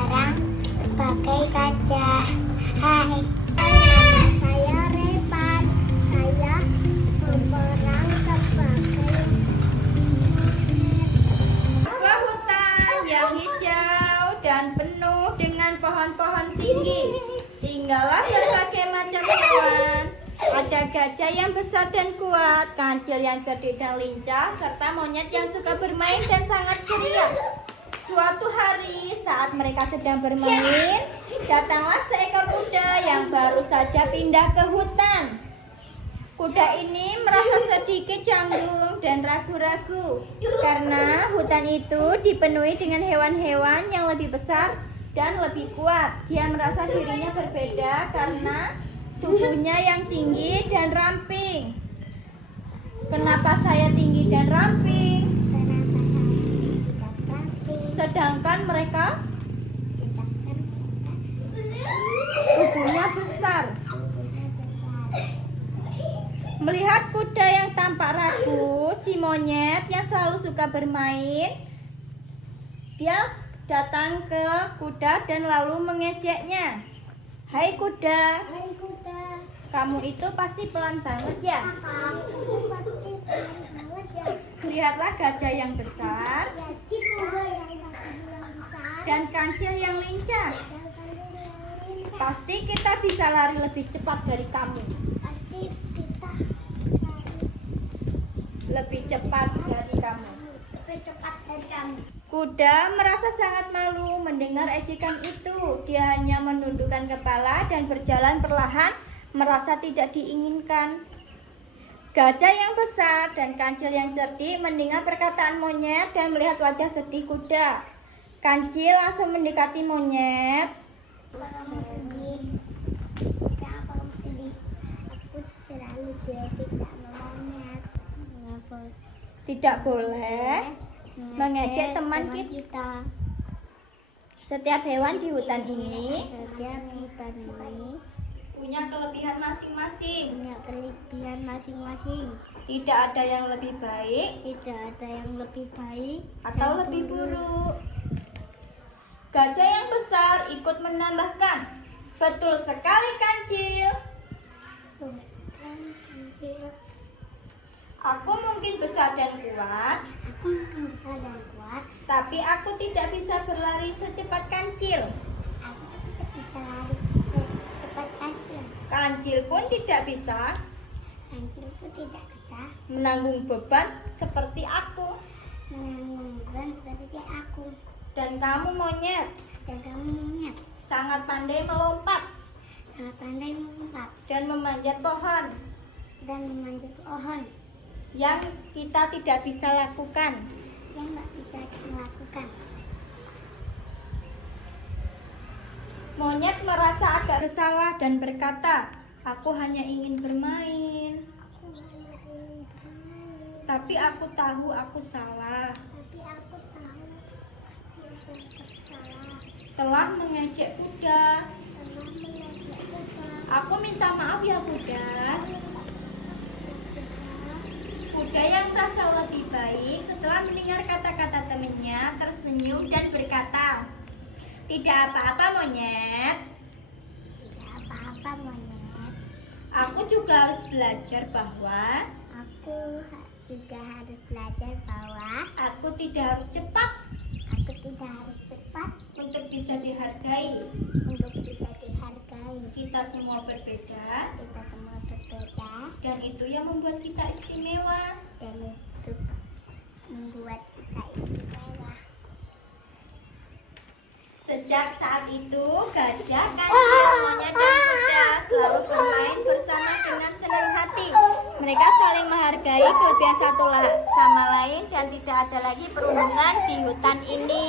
berperan sebagai gajah. Hai, nama saya Revan. Saya berperan sebagai Sebuah hutan yang hijau dan penuh dengan pohon-pohon tinggi. Tinggallah berbagai macam hewan. Ada gajah yang besar dan kuat, kancil yang cerdik dan lincah, serta monyet yang suka bermain dan sangat ceria. Suatu hari saat mereka sedang bermain, datanglah seekor kuda yang baru saja pindah ke hutan. Kuda ini merasa sedikit canggung dan ragu-ragu karena hutan itu dipenuhi dengan hewan-hewan yang lebih besar dan lebih kuat. Dia merasa dirinya berbeda karena tubuhnya yang tinggi dan ramping. Kenapa saya tinggi dan ramping? Sedangkan mereka tubuhnya besar. Melihat kuda yang tampak ragu, si monyet yang selalu suka bermain, dia datang ke kuda dan lalu mengejeknya. Hai kuda, kamu itu pasti pelan banget ya? Lihatlah gajah yang besar dan kancil yang lincah. Pasti kita bisa lari lebih cepat dari kamu. Lebih cepat dari kamu. Kuda merasa sangat malu mendengar ejekan itu. Dia hanya menundukkan kepala dan berjalan perlahan, merasa tidak diinginkan. Gajah yang besar dan kancil yang cerdik mendengar perkataan monyet dan melihat wajah sedih kuda. Kancil langsung mendekati monyet. Tidak boleh mengejek teman kita. Setiap hewan di hutan ini punya kelebihan masing-masing. Tidak ada yang lebih baik atau lebih buruk. Gajah yang besar ikut menambahkan, betul sekali kancil. Aku mungkin besar dan kuat, tapi aku tidak bisa berlari secepat kancil. Kancil pun tidak bisa menanggung beban seperti aku. Dan kamu monyet, sangat pandai melompat dan memanjat pohon yang kita tidak bisa lakukan. Monyet merasa agak bersalah dan berkata, aku hanya ingin bermain. Tapi aku tahu aku salah. Telah mengejek kuda. Aku minta maaf ya kuda. Kuda yang merasa lebih baik setelah mendengar kata-kata temannya tersenyum dan berkata, tidak apa-apa monyet. Aku juga harus belajar bahwa aku tidak harus cepat untuk bisa dihargai. Kita semua berbeda. Dan itu yang membuat kita istimewa. Sejak saat itu, gajah, kancil, monyet, dan kuda selalu bermain bersama dengan senang hati. Mereka saling menghargai kelebihan satu sama lain dan tidak ada lagi perundungan di hutan ini.